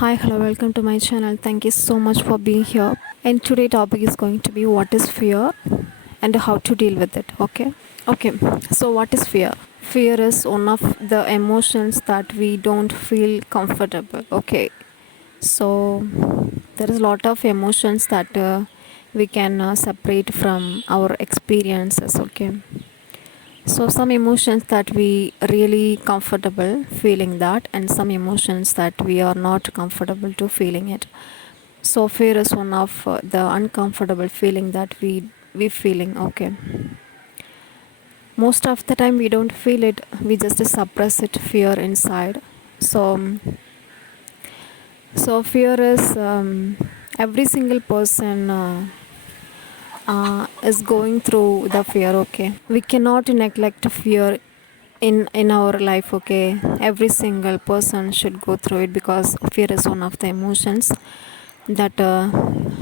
Hi, hello, welcome to my channel. Thank you so much for being here. And today topic is going to be what is fear and how to deal with it. Okay. So what is fear? Fear is one of the emotions that we don't feel comfortable. Okay. So there is a lot of emotions that we can separate from our experiences. Okay. So some emotions that we really comfortable feeling that, and some emotions that we are not comfortable to feeling it. So fear is one of the uncomfortable feeling that we feeling. Okay. Most of the time we don't feel it. We just suppress it, fear inside. So fear is every single person is going through the fear. Okay, we cannot neglect fear in our life. Okay, every single person should go through it because fear is one of the emotions that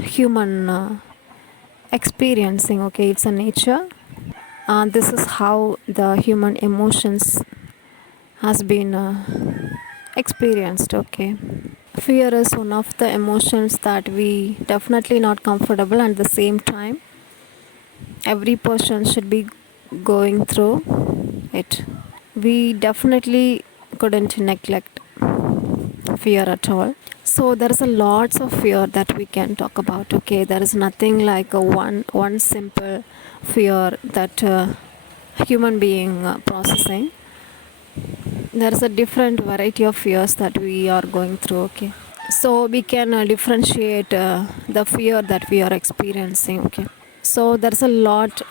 human experiencing. Okay, it's a nature. This is how the human emotions has been experienced. Okay, fear is one of the emotions that we definitely not comfortable, and at the same time every person should be going through it. We definitely couldn't neglect fear at all. So there is a lots of fear that we can talk about. Okay, there is nothing like a one simple fear that human being processing. There is a different variety of fears that we are going through. Okay, so we can differentiate the fear that we are experiencing. Okay, so there's a lot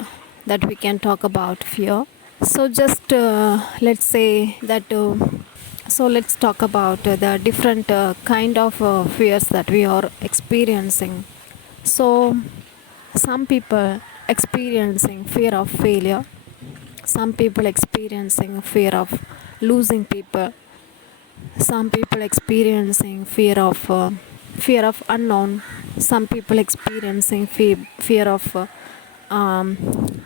that we can talk about fear. So just let's say that so let's talk about the different kind of fears that we are experiencing. So some people experiencing fear of failure, some people experiencing fear of losing people, some people experiencing fear of unknown, some people experiencing fear of um,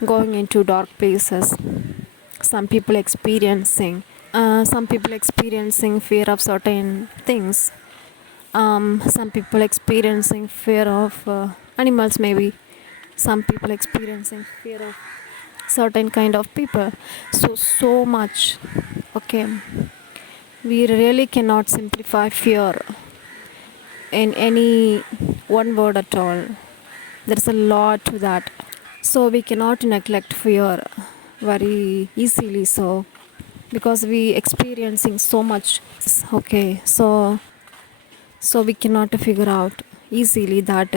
going into dark places, some people experiencing fear of certain things, some people experiencing fear of animals, maybe some people experiencing fear of certain kind of people. So much. Okay, we really cannot simplify fear in any one word at all. There's a lot to that. So we cannot neglect fear very easily, so because we experiencing so much. Okay, so we cannot figure out easily that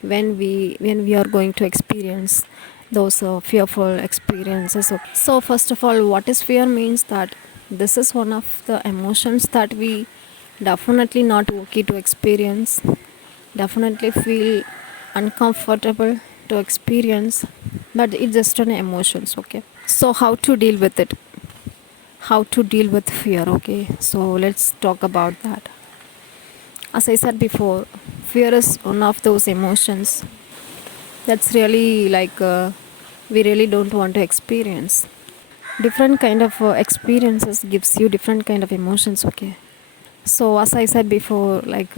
when we are going to experience those fearful experiences. So first of all, what is fear means that this is one of the emotions that we definitely not okay to experience, definitely feel uncomfortable to experience, but it's just an emotions. Okay, so how to deal with it, how to deal with fear. Okay, so let's talk about that. As I said before, fear is one of those emotions that's really like we really don't want to experience. Different kind of experiences gives you different kind of emotions. Okay, so as I said before, like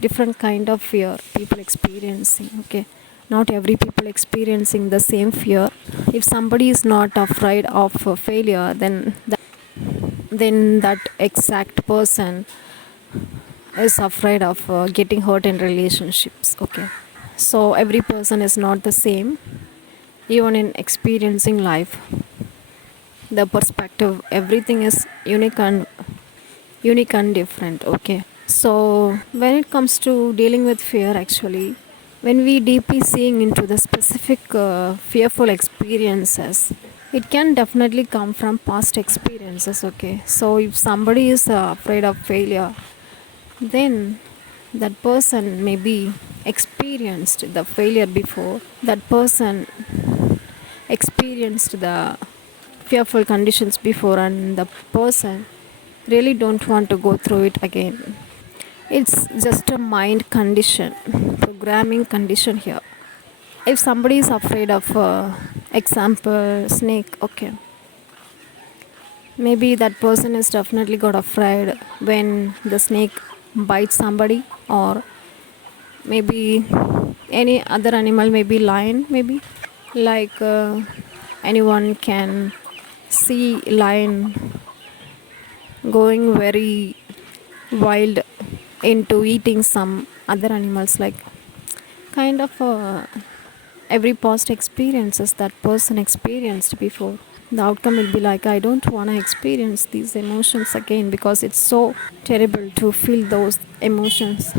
different kind of fear people experiencing. Okay, not every people experiencing the same fear. If somebody is not afraid of failure, then that exact person is afraid of getting hurt in relationships. Okay, so every person is not the same. Even in experiencing life, the perspective, everything is unique and different. Okay, so when it comes to dealing with fear, actually, when we deeply seeing into the specific fearful experiences, it can definitely come from past experiences. Okay, so if somebody is afraid of failure, then that person maybe experienced the failure before, that person experienced the fearful conditions before, and the person really don't want to go through it again. It's just a mind condition, programming condition here. If somebody is afraid of example snake, okay, maybe that person is definitely got afraid when the snake bite somebody, or maybe any other animal, maybe lion, maybe like anyone can see lion going very wild into eating some other animals, like kind of every past experiences that person experienced before, the outcome will be like, I don't want to experience these emotions again because it's so terrible to feel those emotions.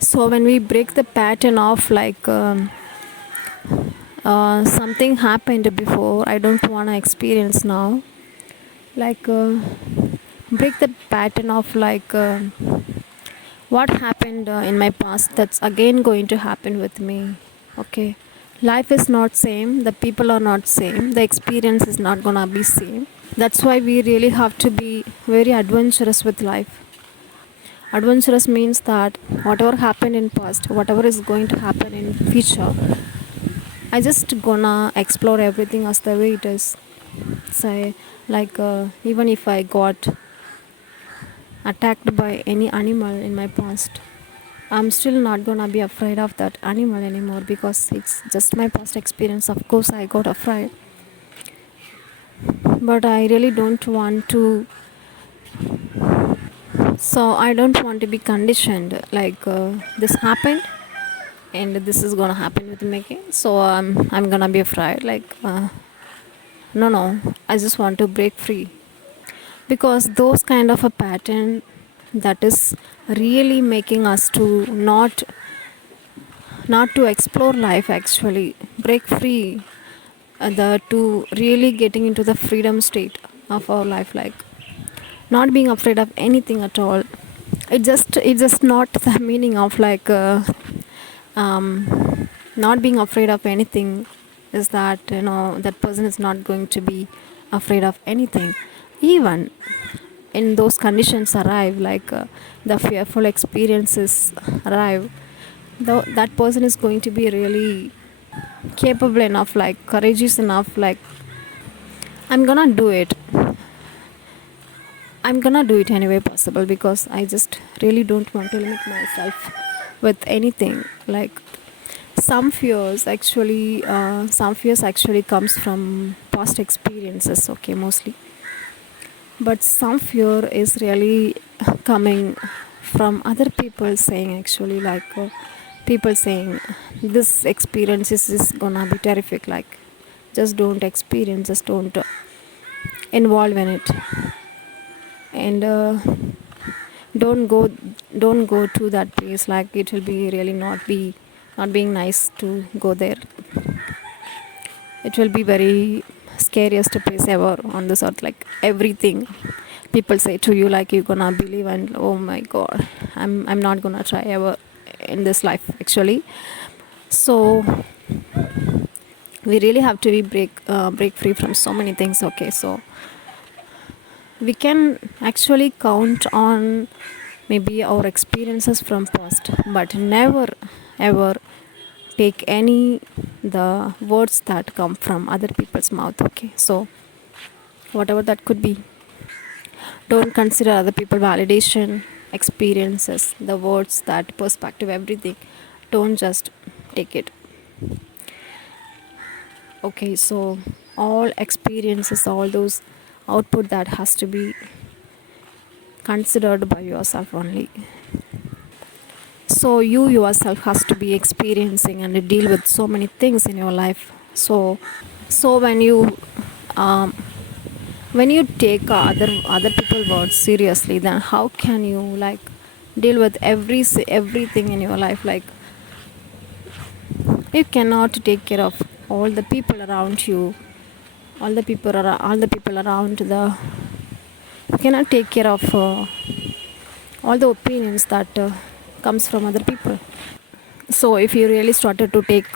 So when we break the pattern of like something happened before, I don't want to experience now, like break the pattern of like what happened in my past, that's again going to happen with me. Okay, life is not same, the people are not same, the experience is not gonna be same. That's why we really have to be very adventurous with life. Adventurous means that whatever happened in past, whatever is going to happen in future, I just gonna explore everything as the way it is. Say like even if I got attacked by any animal in my past, I'm still not gonna be afraid of that animal anymore because it's just my past experience. Of course I got afraid, but I really don't want to. So I don't want to be conditioned like this happened and this is gonna happen with me again, so I'm gonna be afraid, like no, I just want to break free, because those kind of a pattern that is really making us to not to explore life, actually break free, the to really getting into the freedom state of our life, like not being afraid of anything at all. It's just not the meaning of like not being afraid of anything is that that person is not going to be afraid of anything, even in those conditions arrive, like the fearful experiences arrive, though that person is going to be really capable enough, like courageous enough, like i'm gonna do it I'm gonna do it anyway possible, because I just really don't want to limit myself with anything. Like some fears actually comes from past experiences, okay, mostly. But some fear is really coming from other people saying, actually, like people saying this experience is gonna be terrific, like just don't experience, just don't involve in it, and don't go don't go to that place, like it will be really not being nice to go there. It will be very scariest place ever on this earth, like everything people say to you, like you're gonna believe, and oh my god, I'm not gonna try ever in this life, actually. So we really have to be break free from so many things, okay. So we can actually count on maybe our experiences from past, but never ever take any the words that come from other people's mouth, okay. So whatever that could be, don't consider other people validation, experiences, the words, that perspective, everything. Don't just take it, okay. So all experiences, all those output, that has to be considered by yourself only. So you yourself has to be experiencing and deal with so many things in your life. So um, when you take other people words seriously, then how can you like deal with everything in your life? Like you cannot take care of all the people around you, all the people around the. You cannot take care of all the opinions that comes from other people. So if you really started to take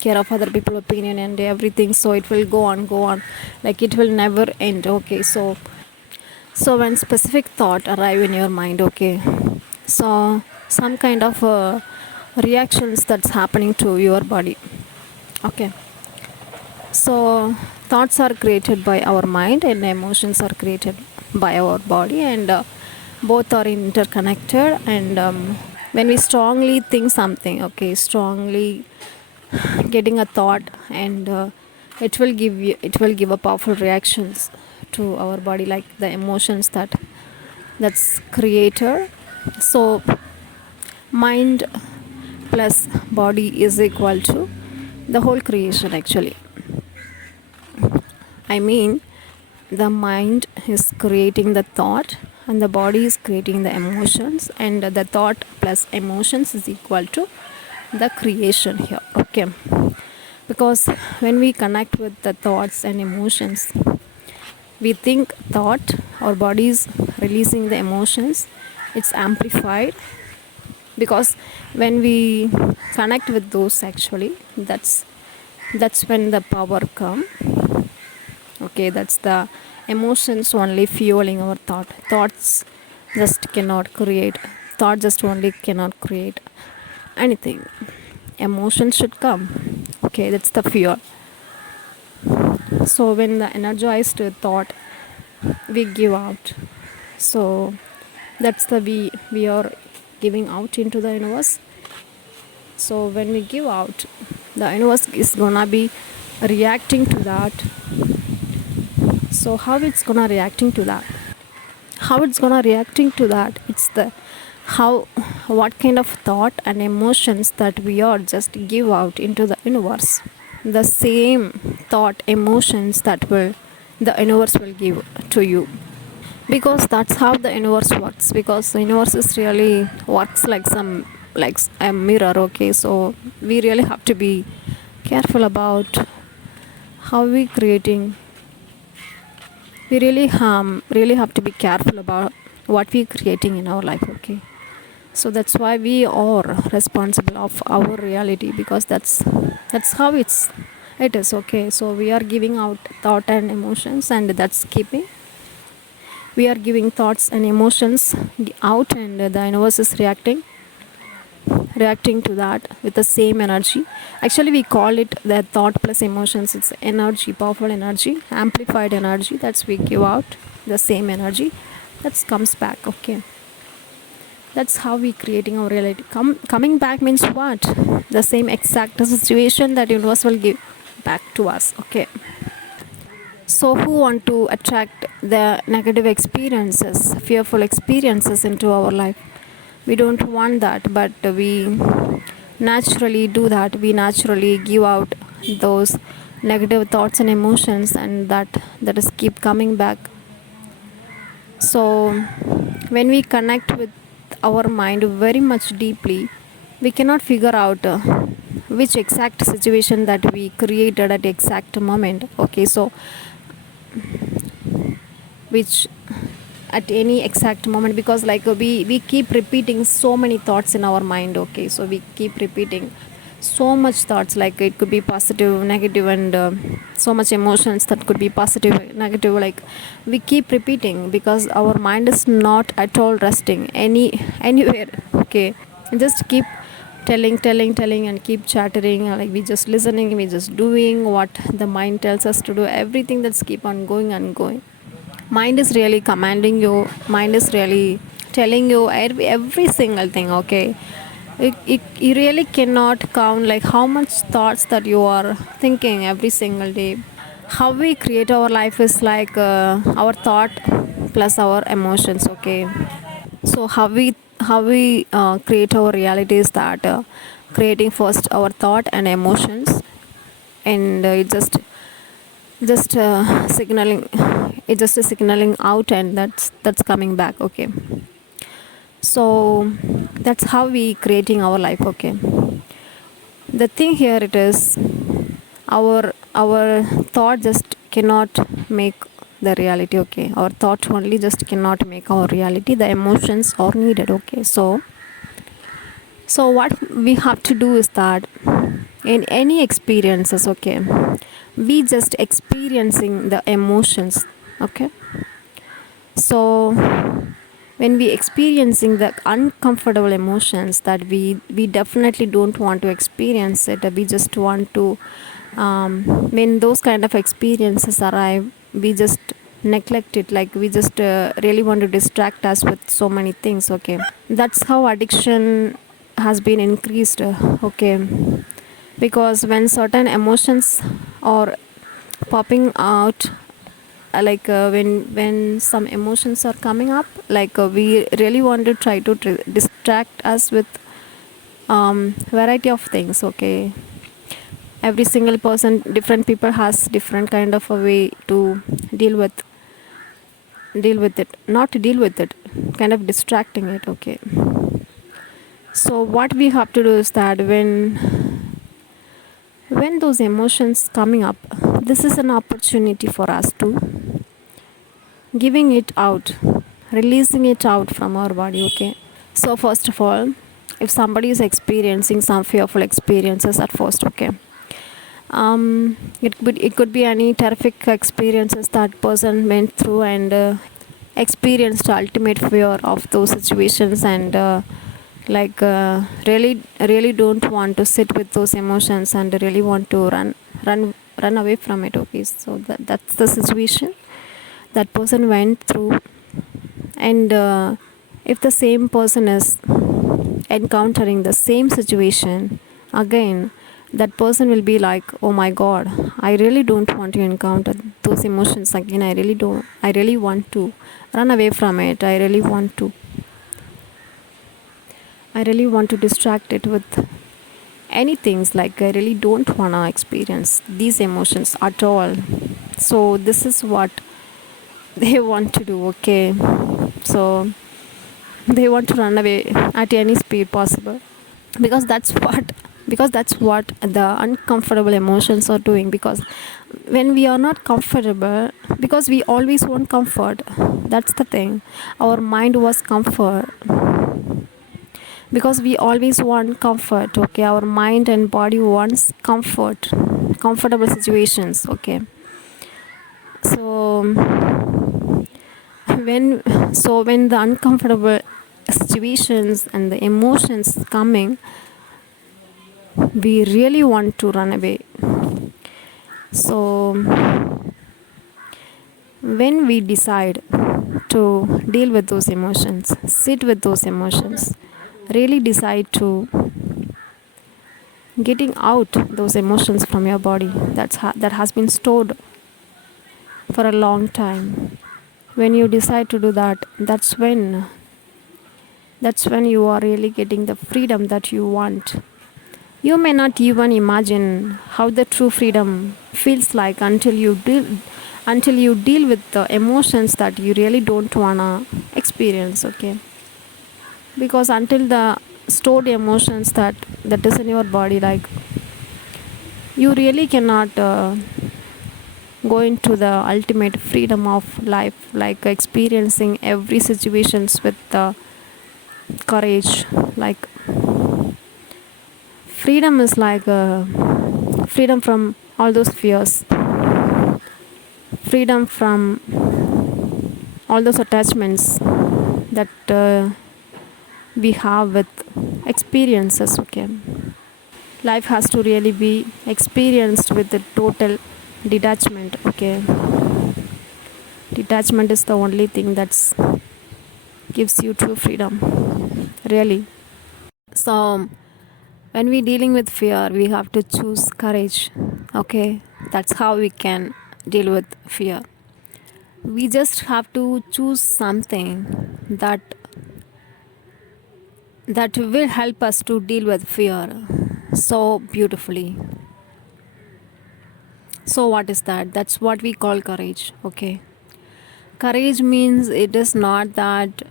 care of other people opinion and everything, so it will go on, like it will never end, okay. So when specific thought arrive in your mind, okay, so some kind of reactions that's happening to your body, okay. So thoughts are created by our mind and emotions are created by our body, and both are interconnected. And when we strongly think something, okay, strongly getting a thought, and it will give a powerful reactions to our body, like the emotions that's created. So mind plus body is equal to the whole creation actually. I mean, the mind is creating the thought and the body is creating the emotions, and the thought plus emotions is equal to the creation here, okay. Because when we connect with the thoughts and emotions, we think thought, our body is releasing the emotions, it's amplified. Because when we connect with those actually, that's when the power come, okay. That's the emotions only fueling our thoughts just cannot create, thought just only cannot create anything. Emotions should come, okay. That's the fuel. So when the energized thought we give out, so that's the we are giving out into the universe. So when we give out, the universe is gonna be reacting to that. So how it's gonna reacting to that, it's the how, what kind of thought and emotions that we are just give out into the universe, the same thought emotions that will the universe will give to you. Because that's how the universe works, because the universe is really works like some, like a mirror, okay. So we really have to be careful about how we creating, we really have to be careful about what we creating in our life, okay. So that's why we are responsible of our reality, because that's how it is, okay. So we are giving out thought and emotions, and that's keeping, we are giving thoughts and emotions out, and the universe is reacting to that with the same energy. Actually we call it the thought plus emotions, it's energy, powerful energy, amplified energy, that's we give out the same energy that comes back, okay. That's how we creating our reality. Coming back means what? The same exact situation that universe will give back to us, okay. So who want to attract the negative experiences, fearful experiences into our life? We don't want that, but we naturally do that. We naturally give out those negative thoughts and emotions, and that is keep coming back. So when we connect with our mind very much deeply, we cannot figure out which exact situation that we created at exact moment, okay. So which at any exact moment, because like we keep repeating so many thoughts in our mind, okay. So we keep repeating so much thoughts, like it could be positive, negative, and so much emotions that could be positive, negative, like we keep repeating because our mind is not at all resting anywhere, okay. And just keep telling and keep chattering, like we just listening, we just doing what the mind tells us to do, everything that's keep on going and going. Mind is really commanding you, mind is really telling you every single thing, okay. You really cannot count like how much thoughts that you are thinking every single day. How we create our life is like our thought plus our emotions, okay. So how we create our reality is that creating first our thought and emotions, and it just signaling, it's just a signaling out, and that's coming back, okay. So that's how we creating our life, okay. The thing here it is, our thought just cannot make the reality, okay. Our thought only just cannot make our reality, the emotions are needed, okay. So what we have to do is that in any experiences, okay, we just experiencing the emotions, okay. So when we experiencing the uncomfortable emotions that we definitely don't want to experience it, we just want to when those kind of experiences arrive, we just neglect it, like we just really want to distract us with so many things. Okay, that's how addiction has been increased. Okay, because when certain emotions are popping out, when some emotions are coming up, we really want to try to distract us with variety of things. Okay, every single person, different people has different kind of a way to deal with it, not to deal with it, kind of distracting it. Okay, so what we have to do is that when those emotions coming up, this is an opportunity for us to giving it out, releasing it out from our body. Okay, so first of all, if somebody is experiencing some fearful experiences at first, okay, it could be any terrific experiences that person went through, and experienced the ultimate fear of those situations, and really don't want to sit with those emotions and really want to run away from it. Okay, so that's the situation that person went through. And if the same person is encountering the same situation again, that person will be like, oh my god, I really don't want to encounter those emotions again. I really want to run away from it. I really want to distract it with any things. Like, I really don't want to experience these emotions at all. So this is what they want to do. Okay, so they want to run away at any speed possible, because that's what the uncomfortable emotions are doing. Because when we are not comfortable, because we always want comfort, that's the thing. Our mind was comfort, because we always want comfort. Okay, our mind and body wants comfortable situations. Okay, so when the uncomfortable situations and the emotions coming, we really want to run away. So when we decide to deal with those emotions, sit with those emotions, really decide to getting out those emotions from your body, that has been stored for a long time. When you decide to do that, that's when you are really getting the freedom that you want. You may not even imagine how the true freedom feels like until you deal with the emotions that you really don't wanna experience. Okay, because until the stored emotions that is in your body, like, you really cannot go into the ultimate freedom of life, like experiencing every situations with courage. Like, freedom is like freedom from all those fears, freedom from all those attachments that we have with experiences. Okay, life has to really be experienced with the total detachment. Okay, detachment is the only thing that gives you true freedom, really. So when we dealing with fear, we have to choose courage. Okay, that's how we can deal with fear. We just have to choose something that will help us to deal with fear so beautifully. So what is that? That's what we call courage. Okay, courage means it is not that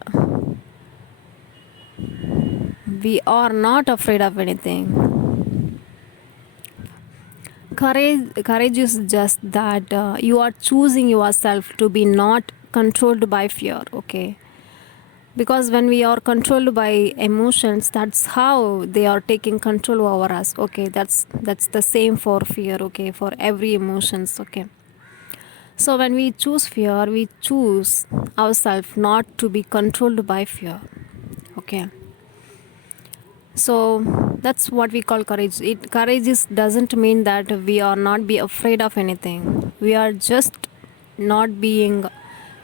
we are not afraid of anything. Courage is just that you are choosing yourself to be not controlled by fear. Okay, because when we are controlled by emotions, that's how they are taking control over us. Okay, that's the same for fear. Okay, for every emotions. Okay, so when we choose fear, we choose ourselves not to be controlled by fear. Okay, so that's what we call courage. Courage doesn't mean that we are not be afraid of anything. We are just not being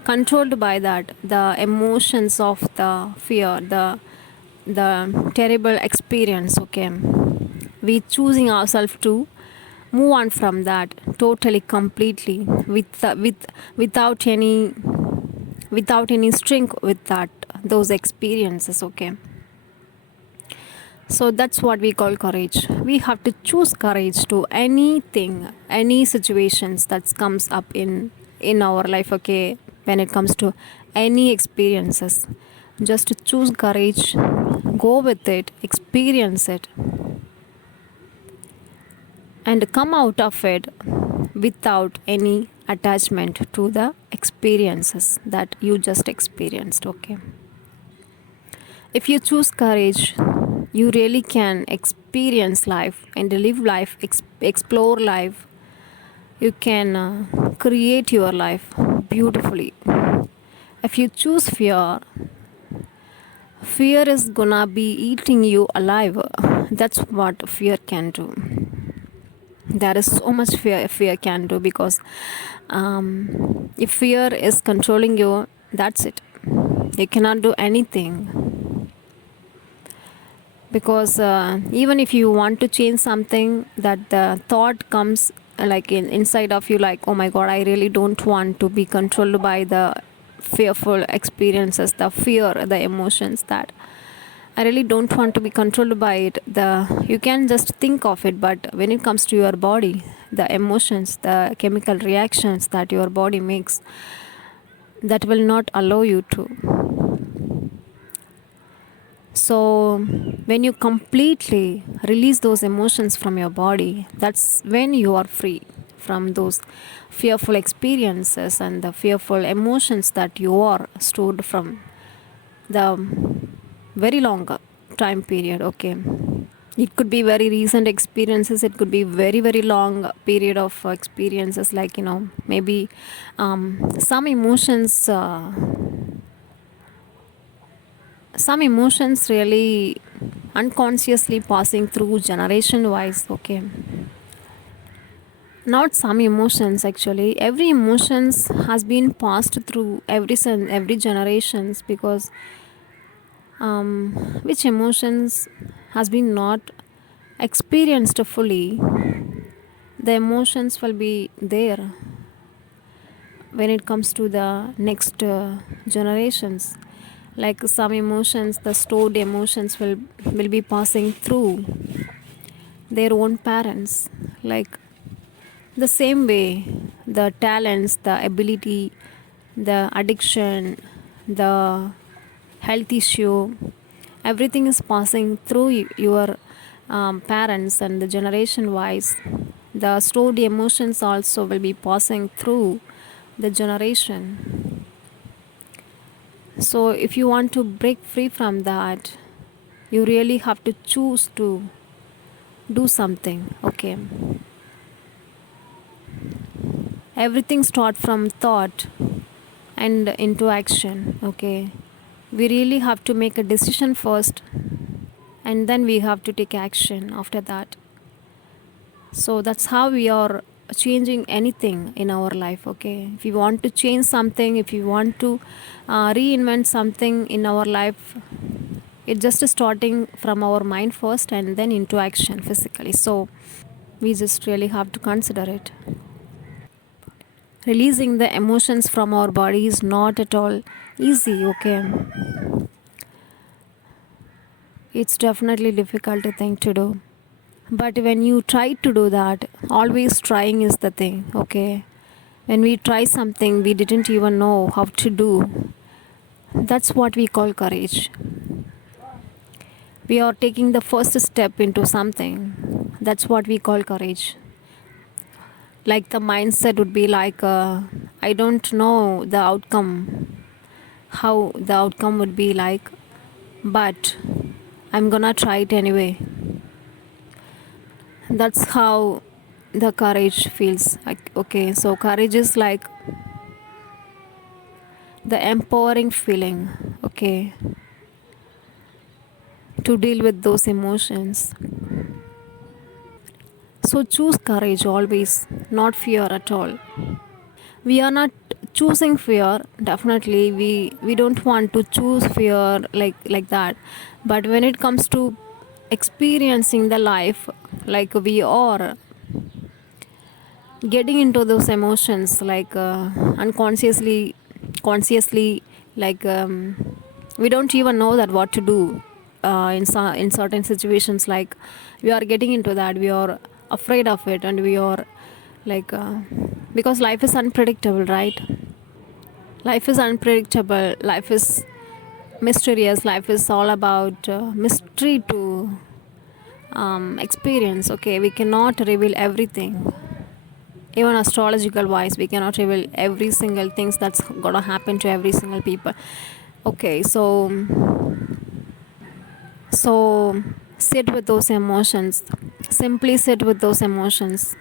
controlled by that, the emotions of the fear, the terrible experience. Okay, we choosing ourselves to move on from that totally, completely, without any string with that, those experiences. Okay, so that's what we call courage. We have to choose courage to anything, any situations that comes up in our life. Okay, when it comes to any experiences, just to choose courage, go with it, experience it, and come out of it without any attachment to the experiences that you just experienced. Okay, if you choose courage, you really can experience life and live life, explore life. You can create your life beautifully. If you choose fear, fear is gonna be eating you alive. That's what fear can do. There is so much fear can do, because if fear is controlling you, that's it. You cannot do anything, because even if you want to change something, that the thought comes like inside of you, like, oh my god, I really don't want to be controlled by the fearful experiences, the fear, the emotions, that I really don't want to be controlled by it. You can just think of it, but when it comes to your body, the emotions, the chemical reactions that your body makes, that will not allow you to. So, when you completely release those emotions from your body, that's when you are free from those fearful experiences and the fearful emotions that you are stored from the very long time period. Okay, it could be very recent experiences, it could be very, very long period of experiences, like, maybe some emotions. Some emotions really unconsciously passing through generation wise. Okay, not some emotions, actually every emotions has been passed through every generations, because which emotions has been not experienced fully, the emotions will be there when it comes to the next generations. Like some emotions, the stored emotions will be passing through their own parents. Like the same way, the talents, the ability, the addiction, the health issue, everything is passing through your parents, and the generation wise, the stored emotions also will be passing through the generation. So if you want to break free from that, you really have to choose to do something. Okay, everything starts from thought and into action. Okay, we really have to make a decision first, and then we have to take action after that. So that's how we are changing anything in our life. Okay, if you want to change something, if you want to reinvent something in our life, it's just starting from our mind first and then into action physically. So we just really have to consider it. Releasing the emotions from our body is not at all easy. Okay, it's definitely difficult thing to do, but when you try to do that, always trying is the thing. Okay, when we try something we didn't even know how to do, that's what we call courage. We are taking the first step into something, that's what we call courage. Like the mindset would be like, I don't know the outcome, how the outcome would be like, but I'm gonna try it anyway. That's how the courage feels like. Okay, so courage is like the empowering feeling. Okay, to deal with those emotions. So choose courage always, not fear at all. We are not choosing fear, definitely we don't want to choose fear like that. But when it comes to experiencing the life, like we are getting into those emotions, like unconsciously, consciously, like we don't even know that what to do in certain situations. Like we are getting into that, we are afraid of it, and we are like because life is unpredictable, right? Life is unpredictable, life is mysterious, life is all about mystery to experience. Okay, we cannot reveal everything. Even astrological wise, we cannot reveal every single things that's gonna happen to every single people. Okay, so sit with those emotions. Simply sit with those emotions.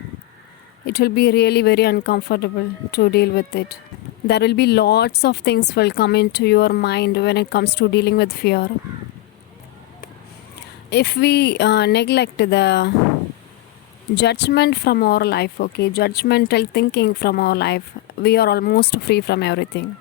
It will be really very uncomfortable to deal with it. There will be lots of things will come into your mind when it comes to dealing with fear. If we neglect the judgment from our life, okay, judgmental thinking from our life, we are almost free from everything.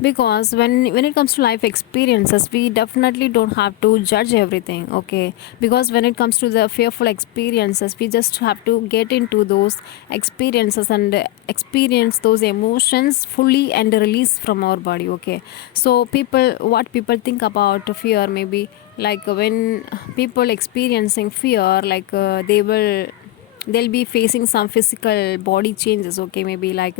Because when it comes to life experiences, we definitely don't have to judge everything, okay? Because when it comes to the fearful experiences, we just have to get into those experiences and experience those emotions fully and release from our body, okay? So people, what people think about fear, maybe like when people experiencing fear, like they'll be facing some physical body changes, okay? Maybe like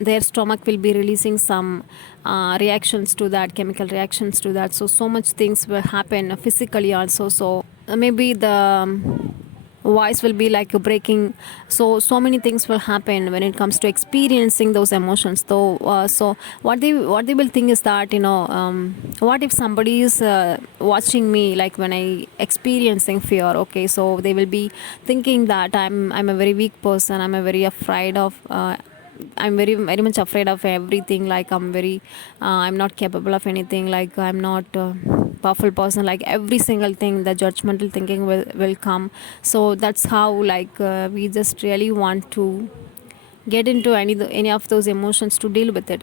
their stomach will be releasing some reactions to that, chemical reactions to that. So much things will happen physically also. So maybe the voice will be like breaking. So many things will happen when it comes to experiencing those emotions. So what they will think is that, what if somebody is watching me, like when I experiencing fear, okay? So they will be thinking that I'm a very weak person, I'm a very afraid of I'm very very much afraid of everything. Like I'm not capable of anything. Like I'm not a powerful person. Like every single thing, the judgmental thinking will come. So that's how, like we just really want to get into any of those emotions to deal with it.